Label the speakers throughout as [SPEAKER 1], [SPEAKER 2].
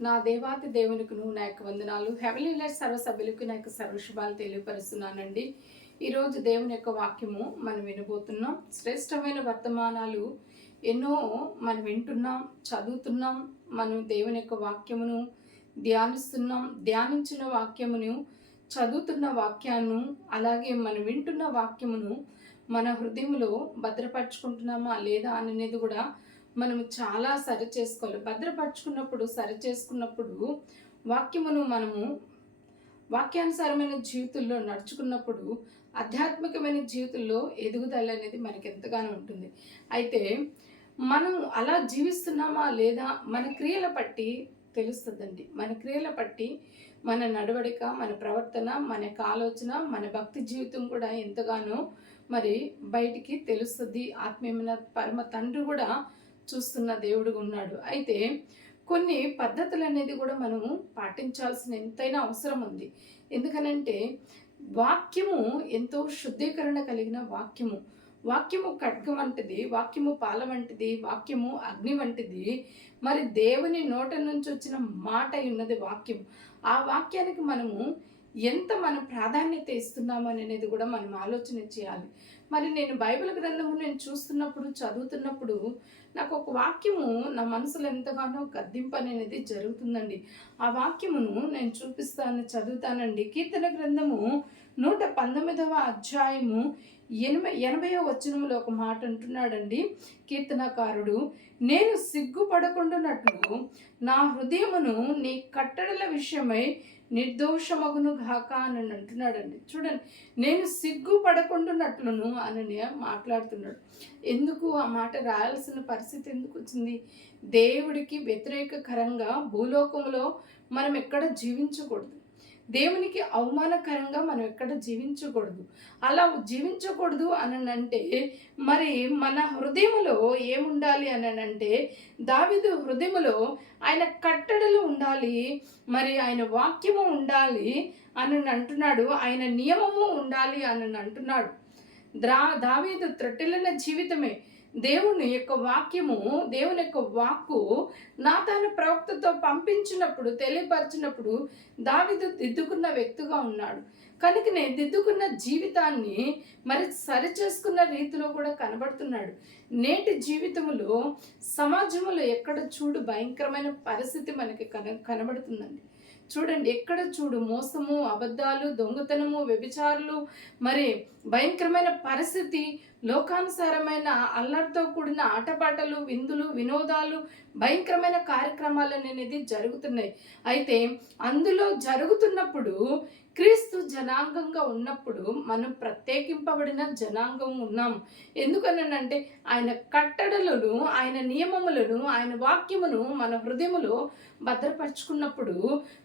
[SPEAKER 1] నా దేవాతి దేవునికును నా యొక్క వందనాలు. హెవెలీ లైట్ సర్వ సభ్యులకు నా యొక్క సర్వశుభాలు తెలియపరుస్తున్నానండి. ఈరోజు దేవుని యొక్క వాక్యము మనం వినబోతున్నాం. శ్రేష్టమైన వర్తమానాలు ఎన్నో మనం వింటున్నాం చదువుతున్నాం మనం దేవుని యొక్క వాక్యమును ధ్యానిస్తున్నాం ధ్యానించిన వాక్యమును చదువుతున్న వాక్యాన్ని అలాగే మనం వింటున్న వాక్యమును మన హృదయంలో భద్రపరచుకుంటున్నామా లేదా అనేది కూడా మనం చాలా సరి చేసుకోవాలి. భద్రపరచుకున్నప్పుడు సరి చేసుకున్నప్పుడు వాక్యమును మనము వాక్యానుసారమైన జీవితంలో నడుచుకున్నప్పుడు ఆధ్యాత్మికమైన జీవితంలో ఎదుగుదల అనేది మనకి ఎంతగానో ఉంటుంది. అయితే మనం అలా జీవిస్తున్నామా లేదా మన క్రియల పట్టి తెలుస్తుందండి. మన క్రియల పట్టి మన నడవడిక మన ప్రవర్తన మన యొక్క ఆలోచన మన భక్తి జీవితం కూడా ఎంతగానో మరి బయటికి తెలుస్తుంది. ఆత్మీయమైన పరమ తండ్రి కూడా చూస్తున్న దేవుడు ఉన్నాడు. అయితే కొన్ని పద్ధతులు అనేది కూడా మనము పాటించాల్సిన ఎంతైనా అవసరం ఉంది. ఎందుకనంటే వాక్యము ఎంతో శుద్ధీకరణ కలిగిన వాక్యము. వాక్యము ఖడ్గం వంటిది వాక్యము పాల వంటిది వాక్యము అగ్ని వంటిది. మరి దేవుని నోట నుంచి వచ్చిన మాట ఉన్నది వాక్యం. ఆ వాక్యానికి మనము ఎంత మనం ప్రాధాన్యత ఇస్తున్నామని అనేది కూడా మనం ఆలోచన చేయాలి. మరి నేను బైబిల్ గ్రంథము నేను చూస్తున్నప్పుడు చదువుతున్నప్పుడు నాకు ఒక వాక్యము నా మనసులో ఎంతగానో గద్దింపు అనేది జరుగుతుందండి. ఆ వాక్యమును నేను చూపిస్తాను చదువుతానండి. కీర్తన గ్రంథము నూట పంతొమ్మిదవ అధ్యాయము ఎనభై ఎనభైవ వచనంలో ఒక మాట అంటున్నాడండి. కీర్తనకారుడు నేను సిగ్గుపడకుండానట్లు నా హృదయమును నీ కట్టడల విషయమై నిర్దోషమగును గాక అని అంటున్నాడండి. చూడండి నేను సిగ్గుపడకుండానట్లును అని మాట్లాడుతున్నాడు. ఎందుకు ఆ మాట రాయాల్సిన పరిస్థితి ఎందుకు వచ్చింది? దేవుడికి వ్యతిరేకకరంగా భూలోకంలో మనం ఎక్కడ జీవించకూడదు. దేవునికి అవమానకరంగా మనం ఎక్కడ జీవించకూడదు. అలా జీవించకూడదు అనంటే మరి మన హృదయములో ఏముండాలి అనంటే దావిదు హృదయములో ఆయన కట్టడలు ఉండాలి మరి ఆయన వాక్యము ఉండాలి అని అంటున్నాడు. ఆయన నియమము ఉండాలి అని అంటున్నాడు. ద్రా దావీదు త్రొట్టెలిన జీవితమే దేవుని యొక్క వాక్యము దేవుని యొక్క వాక్కు నాతాను ప్రవక్తతో పంపించినప్పుడు తెలియపరిచినప్పుడు దావిదు దిద్దుకున్న వ్యక్తిగా ఉన్నాడు. కనుకనే దిద్దుకున్న జీవితాన్ని మరి సరి చేసుకున్న రీతిలో కూడా కనబడుతున్నాడు. నేటి జీవితంలో సమాజంలో ఎక్కడ చూడు భయంకరమైన పరిస్థితి మనకి కన కనబడుతుందండి. చూడండి ఎక్కడ చూడు మోసము అబద్ధాలు దొంగతనము వ్యభిచారులు మరి భయంకరమైన పరిస్థితి లోకానుసారమైన అల్లరితో కూడిన ఆటపాటలు విందులు వినోదాలు భయంకరమైన కార్యక్రమాలు అనేది జరుగుతున్నాయి. అయితే అందులో జరుగుతున్నప్పుడు క్రీస్తు జనాంగంగా ఉన్నప్పుడు మనం ప్రత్యేకింపబడిన జనాంగం ఉన్నాం. ఎందుకనంటే ఆయన కట్టడలను ఆయన నియమములను ఆయన వాక్యమును మన హృదయములో భద్రపరుచుకున్నప్పుడు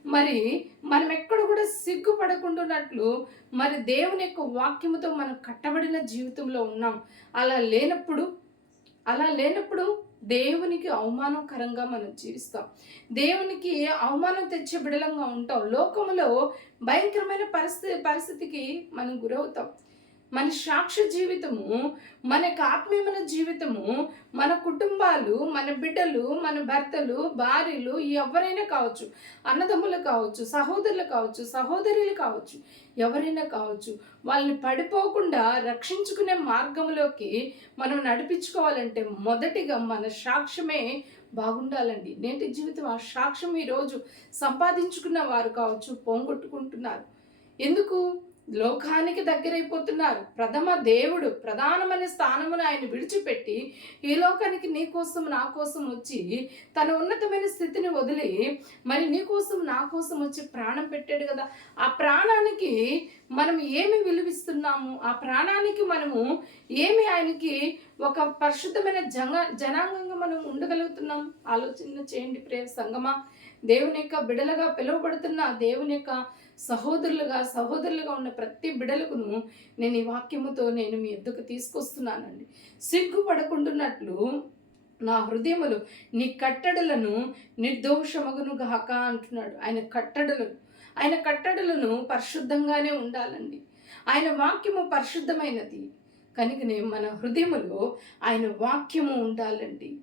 [SPEAKER 1] మరి మనం ఎక్కడ కూడా సిగ్గుపడకుండానట్లు మరి దేవుని యొక్క వాక్యముతో మనం కట్టబడిన జీవితంలో ఉన్నాం. అలా లేనప్పుడు అలా లేనప్పుడు దేవునికి అవమానకరంగా మనం జీవిస్తాం. దేవునికి అవమానం తెచ్చే బిడలంగా ఉంటాం. లోకంలో భయంకరమైన పరిస్థితి పరిస్థితికి మనం గురవుతాం. మన సాక్ష్య జీవితము మన ఆత్మీయమైన జీవితము మన కుటుంబాలు మన బిడ్డలు మన భర్తలు భార్యలు ఎవరైనా కావచ్చు అన్నదమ్ములు కావచ్చు సహోదరులు కావచ్చు సహోదరులు కావచ్చు ఎవరైనా కావచ్చు వాళ్ళని పడిపోకుండా రక్షించుకునే మార్గంలోకి మనం నడిపించుకోవాలంటే మొదటిగా మన సాక్ష్యమే బాగుండాలండి. నేటి జీవితం ఆ సాక్ష్యం ఈరోజు సంపాదించుకున్న వారు కావచ్చు పోంగొట్టుకుంటున్నారు. ఎందుకు? లోకానికి దగ్గరైపోతున్నారు. ప్రథమ దేవుడు ప్రధానమైన స్థానమును ఆయన విడిచిపెట్టి ఈ లోకానికి నీ కోసం నా కోసం వచ్చి తన ఉన్నతమైన స్థితిని వదిలి మరి నీ కోసం నా కోసం వచ్చి ప్రాణం పెట్టాడు కదా. ఆ ప్రాణానికి మనం ఏమి విలువిస్తున్నాము? ఆ ప్రాణానికి మనము ఏమి ఆయనకి ఒక పరిశుద్ధమైన జన జనాంగంగా మనం ఉండగలుగుతున్నాం? ఆలోచన చేయండి ప్రేమ సంగమా. దేవుని యొక్క బిడలగా పిలువబడుతున్న దేవుని యొక్క సహోదరులుగా సహోదరులుగా ఉన్న ప్రతి బిడలకును నేను ఈ వాక్యముతో నేను మీ ఎద్దుకు తీసుకొస్తున్నానండి. సిగ్గుపడకుండానట్లు నా హృదయములు నీ కట్టడలను నిర్దోషమగును గాక అంటున్నాడు. ఆయన కట్టడలను ఆయన కట్టడలను పరిశుద్ధంగానే ఉండాలండి. ఆయన వాక్యము పరిశుద్ధమైనది. కనుకనే మన హృదయములో ఆయన వాక్యము ఉండాలండి.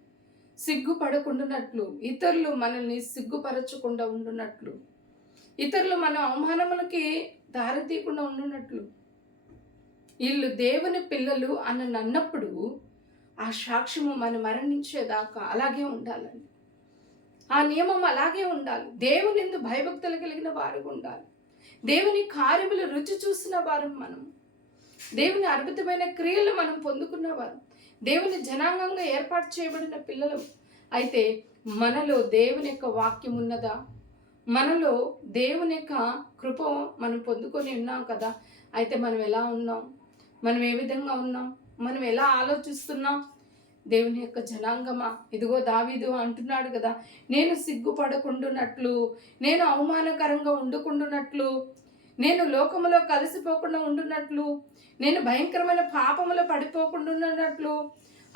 [SPEAKER 1] సిగ్గుపడకుండానట్లు ఇతరులు మనల్ని సిగ్గుపరచకుండా ఉండునట్లు ఇతరులు మన అవమానములకి దారి తీయకుండా ఉండునట్లు. వీళ్ళు దేవుని పిల్లలు అని అన్నప్పుడు ఆ సాక్ష్యము మనం మరణించేదాకా అలాగే ఉండాలండి. ఆ నియమం అలాగే ఉండాలి. దేవుని ఎందు భయభక్తులు కలిగిన వారు ఉండాలి. దేవుని కార్యములు రుచి చూసిన వారు మనం. దేవుని అద్భుతమైన క్రియలు మనం పొందుకున్నవారు దేవుని జనాంగంగా ఏర్పాటు చేయబడిన పిల్లలు. అయితే మనలో దేవుని యొక్క వాక్యం ఉన్నదా? మనలో దేవుని యొక్క కృప మనం పొందుకొని ఉన్నాం కదా. అయితే మనం ఎలా ఉన్నాం? మనం ఏ విధంగా ఉన్నాం? మనం ఎలా ఆలోచిస్తున్నాం? దేవుని యొక్క జనాంగమా? ఇదిగో దావీదు అంటున్నాడు కదా నేను సిగ్గుపడకుండునట్లు నేను అవమానకరంగా ఉండుకుండునట్లు నేను లోకములో కలిసిపోకుండా ఉండునట్లు నేను భయంకరమైన పాపములో పడిపోకుండా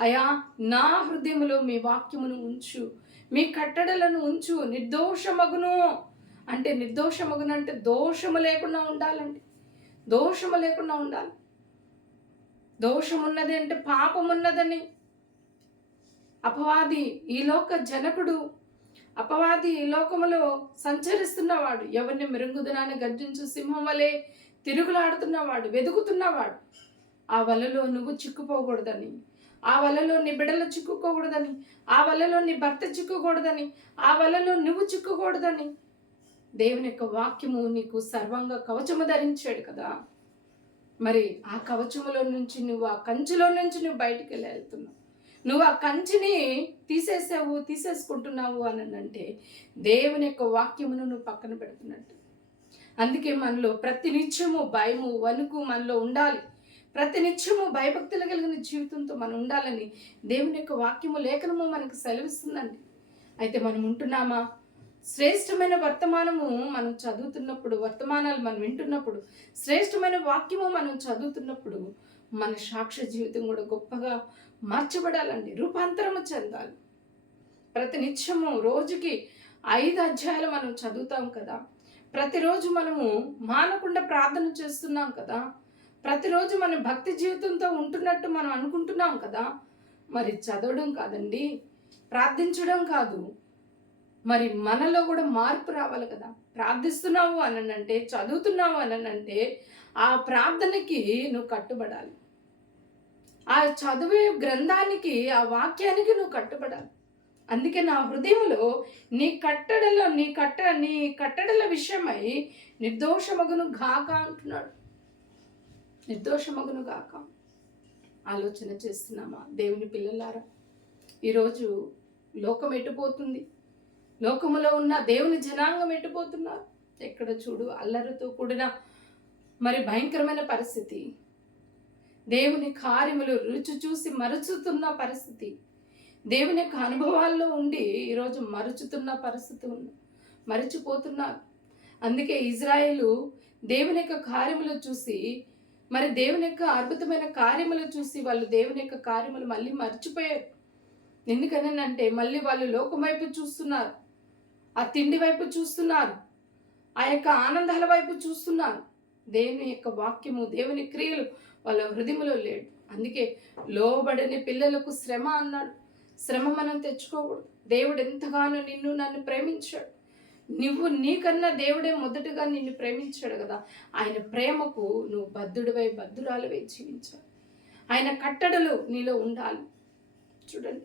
[SPEAKER 1] అయా నా హృదయములో మీ వాక్యమును ఉంచు. మీ కట్టడలను ఉంచు నిర్దోషమగును. అంటే నిర్దోషమగును అంటే దోషము లేకుండా ఉండాలండి. దోషము లేకుండా ఉండాలి. దోషమున్నది అంటే పాపమున్నదని. అపవాది ఈ లోక జనకుడు అపవాది ఈ లోకములో సంచరిస్తున్నవాడు. ఎవరిని మృంగుదనాన్ని గర్జించు సింహం వలె తిరుగులాడుతున్నవాడు వెతుకుతున్నవాడు ఆ వలలో నువ్వు చిక్కుపోకూడదని. ఆ వలలో నీ బిడ్డలు చిక్కుకోకూడదని ఆ వలలో నీ భర్త చిక్కుకూడదని ఆ వలలో నువ్వు చిక్కుకూడదని దేవుని యొక్క వాక్యము నీకు సర్వంగా కవచము ధరించాడు కదా. మరి ఆ కవచములో నుంచి నువ్వు ఆ కంచులో నుంచి నువ్వు బయటికి వెళ్ళి వెళ్తున్నావు. నువ్వు ఆ కంచిని తీసేసావు తీసేసుకుంటున్నావు అని అంటే దేవుని యొక్క వాక్యమును నువ్వు పక్కన పెడుతున్నట్టు. అందుకే మనలో ప్రతి నిత్యము భయము వణుకు మనలో ఉండాలి. ప్రతి నిత్యము భయభక్తులు కలిగిన జీవితంతో మనం ఉండాలని దేవుని యొక్క వాక్యము లేఖనము మనకు సెలవిస్తుందండి. అయితే మనం ఉంటున్నామా? శ్రేష్టమైన వర్తమానము మనం చదువుతున్నప్పుడు వర్తమానాలు మనం వింటున్నప్పుడు శ్రేష్టమైన వాక్యము మనం చదువుతున్నప్పుడు మన సాక్ష్య జీవితం కూడా గొప్పగా మార్చబడాలండి రూపాంతరము చెందాలి. ప్రతి నిత్యము రోజుకి ఐదు అధ్యాయాలు మనం చదువుతాం కదా. ప్రతిరోజు మనము మానకుండా ప్రార్థన చేస్తున్నాం కదా. ప్రతిరోజు మనం భక్తి జీవితంతో ఉంటున్నట్టు మనం అనుకుంటున్నాం కదా. మరి చదవడం కాదండి ప్రార్థించడం కాదు. మరి మనలో కూడా మార్పు రావాలి కదా. ప్రార్థిస్తున్నావు అనంటే చదువుతున్నావు అనంటే ఆ ప్రార్థనకి నువ్వు కట్టుబడాలి. ఆ చదివే గ్రంథానికి ఆ వాక్యానికి నువ్వు కట్టుబడాలి. అందుకే నా హృదయంలో నీ కట్టడలో నీ కట్ట నీ కట్టడల విషయమై నిర్దోషమగును గాక అంటున్నాడు. నిర్దోషమగును గాక. ఆలోచన చేస్తున్నామా? దేవుని పిల్లలారా ఈరోజు లోకం ఎట్టుపోతుంది లోకములో ఉన్న దేవుని జనాంగం ఎట్టుపోతున్నారు ఎక్కడ చూడు అల్లరితో కూడిన మరి భయంకరమైన పరిస్థితి. దేవుని కార్యములు రుచి చూసి మరుచుతున్న పరిస్థితి. దేవుని యొక్క అనుభవాల్లో ఉండి ఈరోజు మరుచుతున్న పరిస్థితి ఉంది. మరిచిపోతున్నారు. అందుకే ఇజ్రాయేలు దేవుని యొక్క కార్యములు చూసి మరి దేవుని యొక్క అద్భుతమైన కార్యములు చూసి వాళ్ళు దేవుని యొక్క కార్యములు మళ్ళీ మర్చిపోయారు ఎందుకనంటే మళ్ళీ వాళ్ళు లోకం వైపు చూస్తున్నారు. ఆ తిండి వైపు చూస్తున్నారు. ఆ యొక్క ఆనందాల వైపు చూస్తున్నారు. దేవుని యొక్క వాక్యము దేవుని క్రియలు వాళ్ళ హృదయములో లేడు. అందుకే లోబడని పిల్లలకు శ్రమ అన్నాడు. శ్రమ మనం తెచ్చుకోకూడదు. దేవుడు ఎంతగానో నిన్ను నన్ను ప్రేమించాడు. నువ్వు నీకన్నా దేవుడే మొదటగా నిన్ను ప్రేమించాడు కదా. ఆయన ప్రేమకు నువ్వు బద్ధుడివై బద్ధురాలువై జీవించాలి ఆయన కట్టడలు నీలో ఉండాలి. చూడండి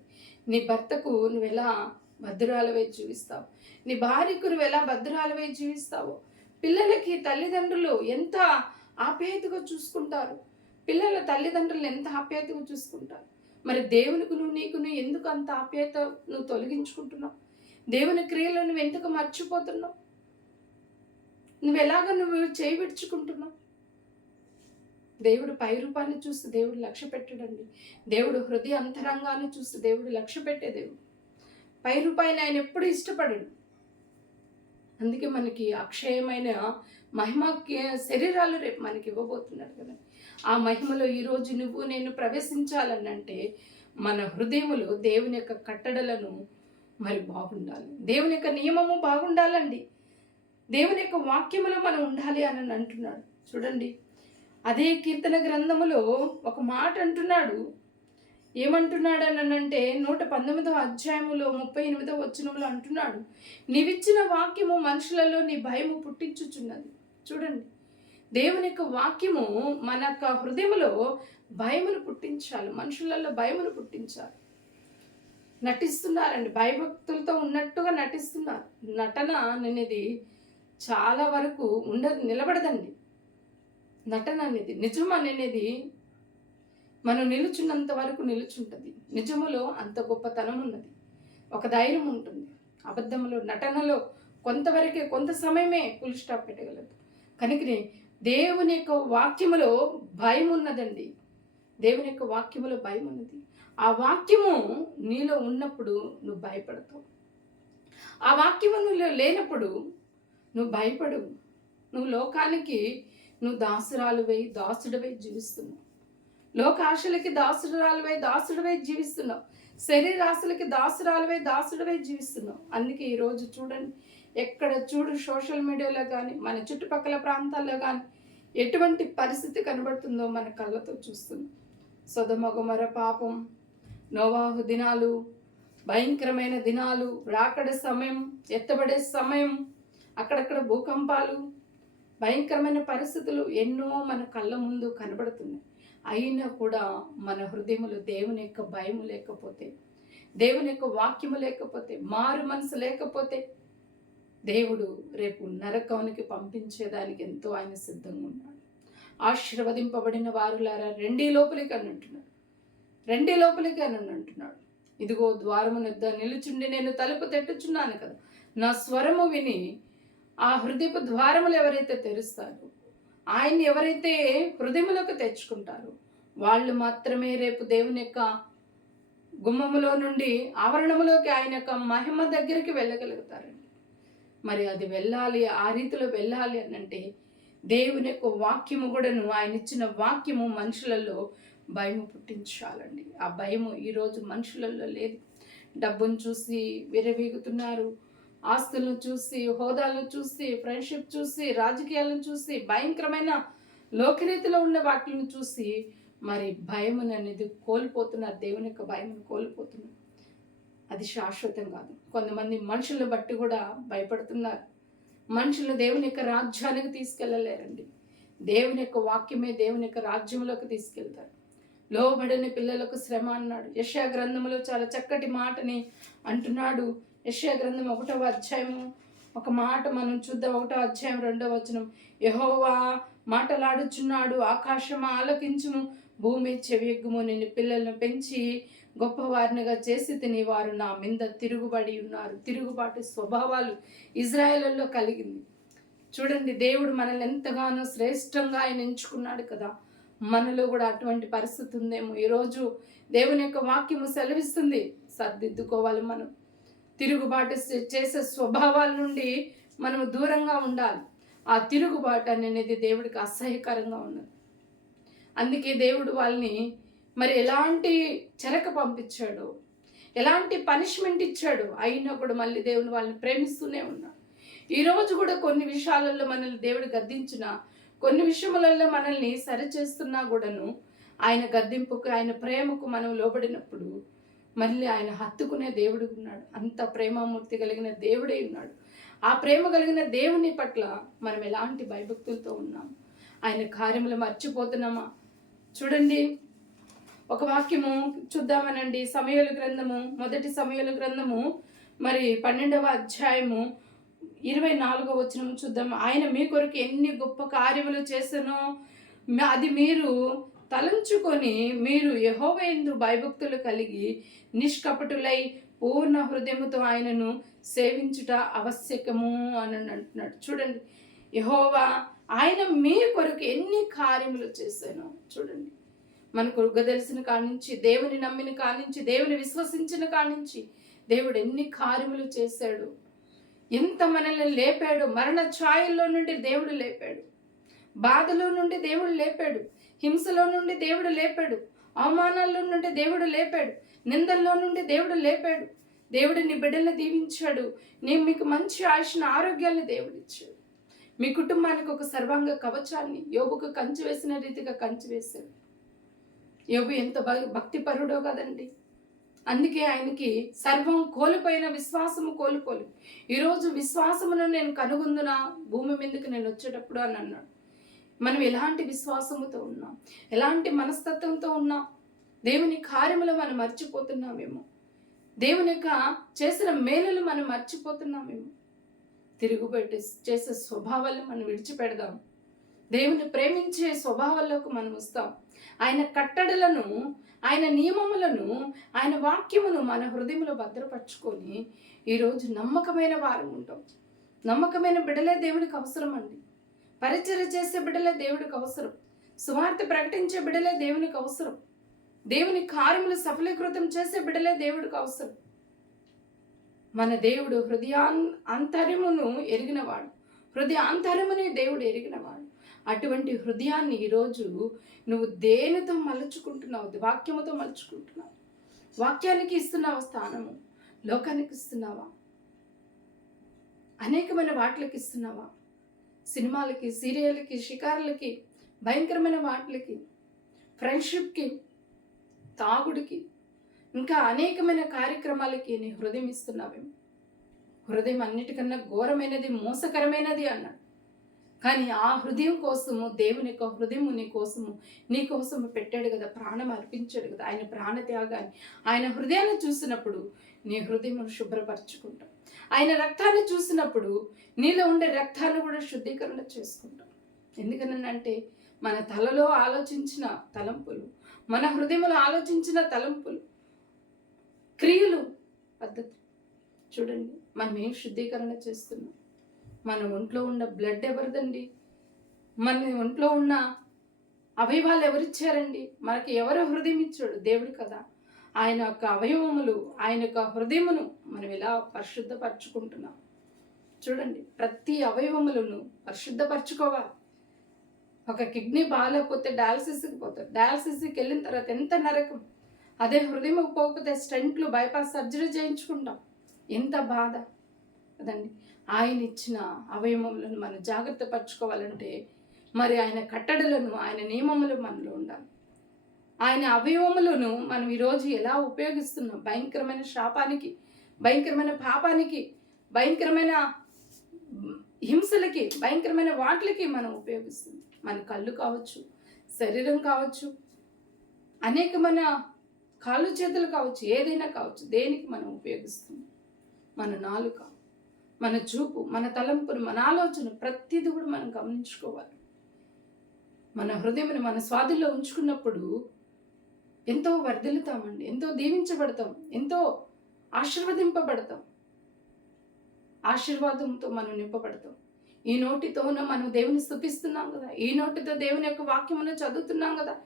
[SPEAKER 1] నీ భర్తకు నువ్వు ఎలా భద్రాలవై జీవిస్తావు? నీ భార్యకు నువ్వు ఎలా భద్రాలవై జీవిస్తావు? పిల్లలకి తల్లిదండ్రులు ఎంత ఆప్యాయతగా చూసుకుంటారు? పిల్లల తల్లిదండ్రులు ఎంత ఆప్యాయతగా చూసుకుంటారు? మరి దేవునికి నువ్వు నీకు నువ్వు ఎందుకు అంత ఆప్యాయత నువ్వు తొలగించుకుంటున్నావు? దేవుని క్రియలు నువ్వు ఎందుకు మర్చిపోతున్నావు? నువ్వు ఎలాగ నువ్వు చేయి విడుచుకుంటున్నావు దేవుడు పై రూపాన్ని చూస్తే దేవుడు లక్ష్య పెట్టడండి. దేవుడు హృదయ అంతరంగాన్ని చూస్తే దేవుడు లక్ష్య పెట్టే దేవుడు. పై రూపాయిని ఆయన ఎప్పుడు ఇష్టపడడు. అందుకే మనకి అక్షయమైన మహిమ శరీరాలు రేపు మనకి ఇవ్వబోతున్నాడు కదా. ఆ మహిమలో ఈరోజు నువ్వు నేను ప్రవేశించాలనంటే మన హృదయములో దేవుని యొక్క కట్టడలను మరి బాగుండాలి. దేవుని యొక్క నియమము బాగుండాలండి. దేవుని యొక్క వాక్యములో మనం ఉండాలి అని అంటున్నాడు. చూడండి. అదే కీర్తన గ్రంథములో ఒక మాట అంటున్నాడు. ఏమంటున్నాడు అని అంటే నూట పంతొమ్మిదవ అధ్యాయములో ముప్పై ఎనిమిదవ వచనంలో అంటున్నాడు. నీవిచ్చిన వాక్యము మనుషులలో నీ భయము పుట్టించుచున్నది. చూడండి. దేవుని యొక్క వాక్యము మన యొక్క హృదయంలో భయమును పుట్టించాలి. మనుషులలో భయమును పుట్టించాలి. నటిస్తున్నారండి. భయభక్తులతో ఉన్నట్టుగా నటిస్తున్నారు. నటన అనేది చాలా వరకు ఉండదు నిలబడదండి. నటన అనేది నిజం అనేది మనం నిలుచున్నంత వరకు నిలుచుంటుంది. నిజములో అంత గొప్పతనం ఉన్నది. ఒక ధైర్యం ఉంటుంది. అబద్ధములో నటనలో కొంతవరకే కొంత సమయమే ఫుల్ స్టాప్ పెట్టగలదు కనుకనే దేవుని యొక్క వాక్యములో భయం ఉన్నదండి దేవుని యొక్క వాక్యములో భయం ఉన్నది ఆ వాక్యము నీలో ఉన్నప్పుడు నువ్వు భయపడతావు. ఆ వాక్యము నీలో లేనప్పుడు నువ్వు భయపడు నువ్వు లోకానికి నువ్వు దాసురాలువై దాసుడివై జీవిస్తున్నావు. లోకాశలకి దాసురాలువై దాసుడివై జీవిస్తున్నావు. శరీరాశలకి దాసురాలువై దాసుడివై జీవిస్తున్నావు. అందుకే ఈరోజు చూడండి ఎక్కడ చూడు సోషల్ మీడియాలో కానీ మన చుట్టుపక్కల ప్రాంతాల్లో కానీ ఎటువంటి పరిస్థితి కనబడుతుందో మన కళ్ళతో చూస్తున్నాం. సొదమగుమర పాపం నోవాహు దినాలు భయంకరమైన దినాలు రాకడ సమయం ఎత్తబడే సమయం అక్కడక్కడ భూకంపాలు భయంకరమైన పరిస్థితులు ఎన్నో మన కళ్ళ ముందు కనబడుతున్నాయి. అయినా కూడా మన హృదయములు దేవుని యొక్క భయము లేకపోతే దేవుని యొక్క వాక్యము లేకపోతే మారు మనసు లేకపోతే దేవుడు రేపు నరకానికి పంపించేదానికి ఎంతో ఆయన సిద్ధంగా ఉన్నాడు. ఆశీర్వదింపబడిన వారులారా రెండీ లోపలికి అన్నట్టున్నారు. రెండే లోపలికి అని అంటున్నాడు. ఇదిగో ద్వారము నిద్ద నిలుచుండి నేను తలుపు తెట్టుచున్నాను కదా. నా స్వరము విని ఆ హృదయపు ద్వారములు ఎవరైతే తెరుస్తారు ఆయన్ని ఎవరైతే హృదయములకు తెచ్చుకుంటారు వాళ్ళు మాత్రమే రేపు దేవుని యొక్క గుమ్మములో నుండి ఆవరణములోకి ఆయన యొక్క మహిమ దగ్గరికి వెళ్ళగలుగుతారండి. మరి అది వెళ్ళాలి ఆ రీతిలో వెళ్ళాలి అని అంటే దేవుని యొక్క వాక్యము కూడాను ఆయన ఇచ్చిన వాక్యము మనుషులలో భయము పుట్టించాలండి. ఆ భయము ఈరోజు మనుషులలో లేదు. డబ్బును చూసి విరవీగుతున్నారు ఆస్తులను చూసి హోదాలను చూసి ఫ్రెండ్షిప్ చూసి రాజకీయాలను చూసి భయంకరమైన లోకరీతిలో ఉన్న వాటిని చూసి మరి భయమును అనేది కోల్పోతున్నారు. దేవుని యొక్క భయమును కోల్పోతున్నారు. అది శాశ్వతం కాదు. కొంతమంది మనుషులను బట్టి కూడా భయపడుతున్నారు. మనుషులు దేవుని యొక్క రాజ్యానికి తీసుకెళ్ళలేరండి. దేవుని యొక్క వాక్యమే దేవుని యొక్క రాజ్యంలోకి తీసుకెళ్తారు. లోబడని పిల్లలకు శ్రమ అన్నాడు. యశా గ్రంథంలో చాలా చక్కటి మాటని అంటున్నాడు. యశా గ్రంథం ఒకటవ అధ్యాయము. ఒక మాట మనం చూద్దాం. ఒకటో అధ్యాయం రెండవ వచనం. యహోవా మాటలాడుచున్నాడు. ఆకాశం ఆలకించుము. భూమి చెవియగ్గుము. నిన్ను పిల్లలను పెంచి గొప్పవారినిగా చేసి తిని వారు నా మీద తిరుగుబడి ఉన్నారు. తిరుగుబాటు స్వభావాలు ఇజ్రాయేల్లో కలిగింది. చూడండి దేవుడు మనల్ని ఎంతగానో శ్రేష్టంగా ఆయన ఎంచుకున్నాడు కదా. మనలో కూడా అటువంటి పరిస్థితి ఉందేమో. ఈరోజు దేవుని యొక్క వాక్యము సెలవిస్తుంది. సర్దిద్దుకోవాలి మనం. తిరుగుబాటు చేసే స్వభావాల నుండి మనము దూరంగా ఉండాలి. ఆ తిరుగుబాటు అనేది దేవుడికి అసహ్యకరంగా ఉన్నది. అందుకే దేవుడు వాళ్ళని మరి ఎలాంటి చెరక పంపించాడు? ఎలాంటి పనిష్మెంట్ ఇచ్చాడు? అయినా కూడా మళ్ళీ దేవుని వాళ్ళని ప్రేమిస్తూనే ఉన్నాడు. ఈరోజు కూడా కొన్ని విషయాలలో మనల్ని దేవుడు గద్దించిన కొన్ని విషయములలో మనల్ని సరిచేస్తున్నా కూడాను ఆయన గద్దింపుకు ఆయన ప్రేమకు మనం లోబడినప్పుడు మళ్ళీ ఆయన హత్తుకునే దేవుడు ఉన్నాడు. అంత ప్రేమమూర్తి కలిగిన దేవుడే ఉన్నాడు. ఆ ప్రేమ కలిగిన దేవుని పట్ల మనం ఎలాంటి భయభక్తులతో ఉన్నాం? ఆయన కార్యములు మర్చిపోతున్నామా? చూడండి ఒక వాక్యము చూద్దామనండి. సమయాల గ్రంథము మొదటి సమయాలు గ్రంథము మరి పన్నెండవ అధ్యాయము ఇరవై నాలుగో వచ్చిన చూద్దాం. ఆయన మీ కొరకు ఎన్ని గొప్ప కార్యములు చేసానో అది మీరు తలంచుకొని మీరు యహోవేందు భయభక్తులు కలిగి నిష్కపటులై పూర్ణ హృదయముతో ఆయనను సేవించుట ఆవశ్యకము అని అంటున్నాడు. చూడండి యహోవా ఆయన మీ కొరకు ఎన్ని కార్యములు చేశానో చూడండి. మనకు తెలిసిన కానించి దేవుని నమ్మిన కానించి దేవుని విశ్వసించిన కానించి దేవుడు ఎన్ని కార్యములు చేశాడు. ఎంత మనల్ని లేపాడు. మరణ ఛాయల్లో నుండి దేవుడు లేపాడు. బాధలో నుండి దేవుడు లేపాడు. హింసలో నుండి దేవుడు లేపాడు. అవమానాల్లో నుండి దేవుడు లేపాడు. నిందల్లో నుండి దేవుడు లేపాడు. దేవుడు నీ బిడ్డలను దీవించాడు. నేను మీకు మంచి ఆయుష్న ఆరోగ్యాన్ని దేవుడిచ్చాడు. మీ కుటుంబానికి ఒక సర్వాంగ కవచాన్ని యోగుకు కంచి వేసిన రీతిగా కంచి వేశాడు. యోగు ఎంత భ- భక్తిపరుడో కదండి. అందుకే ఆయనకి సర్వం కోల్పోయిన విశ్వాసము కోల్పోలు ఈరోజు విశ్వాసమును నేను కనుగొందున? భూమి మీదకి నేను వచ్చేటప్పుడు అని అన్నాడు. మనం ఎలాంటి విశ్వాసముతో ఉన్నాం? ఎలాంటి మనస్తత్వంతో ఉన్నాం? దేవుని కార్యములు మనం మర్చిపోతున్నామేమో? దేవుని యొక్క చేసిన మేలులు మనం మర్చిపోతున్నామేమో? తిరుగుబెట్టి చేసే స్వభావాలను మనం విడిచిపెడదాం. దేవుని ప్రేమించే స్వభావాల్లోకి మనం వస్తాం. ఆయన కట్టడలను ఆయన నియమములను ఆయన వాక్యమును మన హృదయంలో భద్రపరచుకొని ఈరోజు నమ్మకమైన వారు ఉంటాం నమ్మకమైన బిడలే దేవుడికి అవసరం అండి. పరిచర్య చేసే బిడలే దేవుడికి అవసరం. సువార్త ప్రకటించే బిడలే దేవునికి అవసరం. దేవుని కార్యములు సఫలీకృతం చేసే బిడలే దేవుడికి అవసరం. మన దేవుడు హృదయాన్ అంతర్యమును ఎరిగినవాడు. హృదయ అంతర్యముని దేవుడు ఎరిగినవాడు. అటువంటి హృదయాన్ని ఈరోజు నువ్వు దేనితో మలుచుకుంటున్నావు? వాక్యముతో మలుచుకుంటున్నావు. వాక్యానికి ఇస్తున్నావా స్థానము? లోకానికి ఇస్తున్నావా? అనేకమైన వాటికి ఇస్తున్నావా? సినిమాలకి సీరియల్కి షికారులకి భయంకరమైన వాటికి ఫ్రెండ్షిప్కి తాగుడికి ఇంకా అనేకమైన కార్యక్రమాలకి నీ హృదయం ఇస్తున్నావేమో. హృదయం అన్నిటికన్నా ఘోరమైనది మోసకరమైనది అన్నాడు. కానీ ఆ హృదయం కోసము దేవుని యొక్క హృదయము నీ కోసము నీ కోసము పెట్టాడు కదా ప్రాణం అర్పించాడు కదా ఆయన ప్రాణత్యాగాన్ని. ఆయన హృదయాన్ని చూసినప్పుడు నీ హృదయమును శుభ్రపరచుకుంటాం. ఆయన రక్తాన్ని చూసినప్పుడు నీలో ఉండే రక్తాన్ని కూడా శుద్ధీకరణ చేసుకుంటాం. ఎందుకనంటే మన తలలో ఆలోచించిన తలంపులు మన హృదయంలో ఆలోచించిన తలంపులు క్రియలు పద్ధతి చూడండి మనం ఏం శుద్ధీకరణ చేస్తున్నాం? మన ఒంట్లో ఉన్న బ్లడ్ ఎవరిదండి? మన ఒంట్లో ఉన్న అవయవాలు ఎవరిచ్చారండి? మనకి ఎవరు హృదయం ఇచ్చాడు దేవుడు కదా. ఆయన యొక్క అవయవములు ఆయన యొక్క హృదయమును మనం ఎలా పరిశుద్ధపరచుకుంటున్నాం? చూడండి ప్రతి అవయవములను పరిశుద్ధపరచుకోవాలి. ఒక కిడ్నీ బాగాలేకపోతే డయాలసిస్కి పోతారు. డయాలసిస్కి వెళ్ళిన తర్వాత ఎంత నరకం? అదే హృదయం పోకపోతే స్టెంట్లు బైపాస్ సర్జరీ చేయించుకుంటాం. ఎంత బాధ. కదండి. ఆయన ఇచ్చిన అవయవములను మనం జాగ్రత్త పరచుకోవాలంటే మరి ఆయన కట్టడలను ఆయన నియమములు మనలో ఉండాలి. ఆయన అవయవములను మనం ఈరోజు ఎలా ఉపయోగిస్తున్నాం? భయంకరమైన శాపానికి భయంకరమైన పాపానికి భయంకరమైన హింసలకి భయంకరమైన వాటికి మనం ఉపయోగిస్తుంది మన కళ్ళు కావచ్చు శరీరం కావచ్చు అనేకమైన కాళ్ళు చేతులు కావచ్చు ఏదైనా కావచ్చు దేనికి మనం ఉపయోగిస్తుంది మన నాలుక. మన చూపు మన తలంపును మన ఆలోచన ప్రతిదీ కూడా మనం గమనించుకోవాలి. మన హృదయం మన స్వాధీనంలో ఉంచుకున్నప్పుడు ఎంతో వర్ధిల్లుతామండి ఎంతో దీవించబడతాం ఎంతో ఆశీర్వదింపబడతాం. ఆశీర్వాదంతో మనం నింపబడతాం. ఈ నోటితోనూ మనం దేవుని స్థుతిస్తున్నాం కదా ఈ నోటితో దేవుని యొక్క వాక్యమును చదువుతున్నాం కదా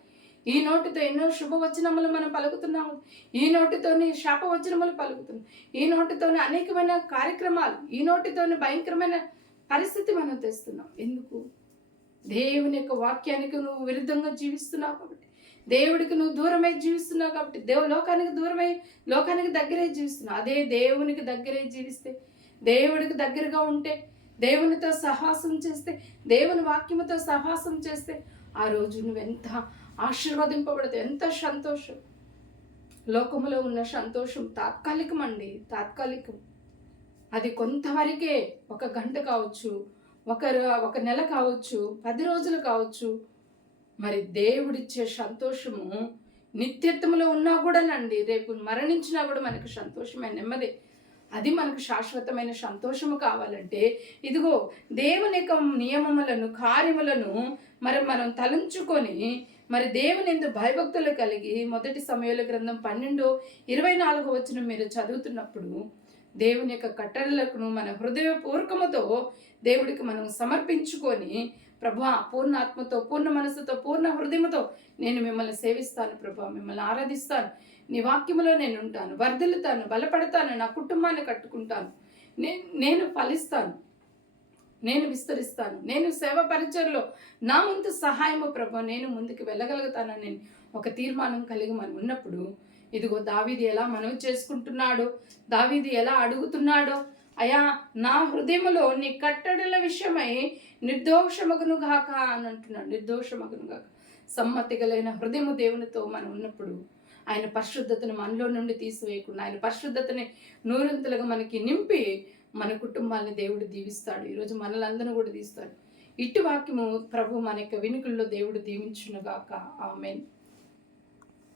[SPEAKER 1] ఈ నోటితో ఎన్నో శుభవచనములు మనం పలుకుతున్నాము. ఈ నోటితోని శాపవచనములు పలుకుతున్నాం ఈ నోటితోని అనేకమైన కార్యక్రమాలు ఈ నోటితోని భయంకరమైన పరిస్థితి మనం తెస్తున్నాం. ఎందుకు? దేవుని యొక్క వాక్యానికి నువ్వు విరుద్ధంగా జీవిస్తున్నావు కాబట్టి. దేవుడికి నువ్వు దూరమై జీవిస్తున్నావు కాబట్టి. దేవు లోకానికి దూరమై లోకానికి దగ్గరే జీవిస్తున్నావు. అదే దేవునికి దగ్గరే జీవిస్తే దేవుడికి దగ్గరగా ఉంటే దేవునితో సహాసం చేస్తే దేవుని వాక్యముతో సహాసం చేస్తే ఆ రోజు నువ్వు ఆశీర్వదింపబడదు. ఎంత సంతోషం. లోకములో ఉన్న సంతోషం తాత్కాలికం అండి తాత్కాలికం. అది కొంతవరకే ఒక గంట కావచ్చు ఒక ఒక నెల కావచ్చు పది రోజులు కావచ్చు. మరి దేవుడిచ్చే సంతోషము నిత్యత్వములో ఉన్నా కూడానండి రేపు మరణించినా కూడా మనకు సంతోషమే నెమ్మది. అది మనకు శాశ్వతమైన సంతోషము కావాలంటే ఇదిగో దేవుని యొక్క నియమములను కార్యములను మరి మనం తలంచుకొని మరి దేవుని ఎందు భయభక్తులు కలిగి మొదటి సమయాల గ్రంథం పన్నెండు ఇరవై నాలుగు వచ్చిన మీరు చదువుతున్నప్పుడు దేవుని యొక్క కట్టడలకు మన హృదయపూర్వకముతో దేవుడికి మనం సమర్పించుకొని ప్రభా పూర్ణ ఆత్మతో పూర్ణ మనసుతో పూర్ణ హృదయముతో నేను మిమ్మల్ని సేవిస్తాను ప్రభా మిమ్మల్ని ఆరాధిస్తాను. నీ వాక్యములో నేను ఉంటాను వర్ధిల్లుతాను బలపడతాను నా కుటుంబాన్ని కట్టుకుంటాను నేను నేను ఫలిస్తాను. నేను విస్తరిస్తాను. నేను సేవ పరిచయలో నా ముందు సహాయము ప్రభు నేను ముందుకు వెళ్ళగలుగుతానని ఒక తీర్మానం కలిగి మనం ఉన్నప్పుడు ఇదిగో దావీది ఎలా మనవి చేసుకుంటున్నాడో దావీది ఎలా అడుగుతున్నాడో అయా నా హృదయములో నీ కట్టడల విషయమై నిర్దోషమగును గాక అని అంటున్నాడు. నిర్దోషమగును గాక. సమ్మతి కలిగిన హృదయము దేవునితో మనం ఉన్నప్పుడు ఆయన పరిశుద్ధతను మనలో నుండి తీసివేయకుండా ఆయన పరిశుద్ధతని నూరంతులుగా మనకి నింపి మన కుటుంబాన్ని దేవుడు దీవిస్తాడు. ఈరోజు మనలందరూ కూడా దీస్తాడు ఇటు వాక్యము ప్రభు మన యొక్క వినుకుల్లో దేవుడు దీవించునుగాక ఆమెన్.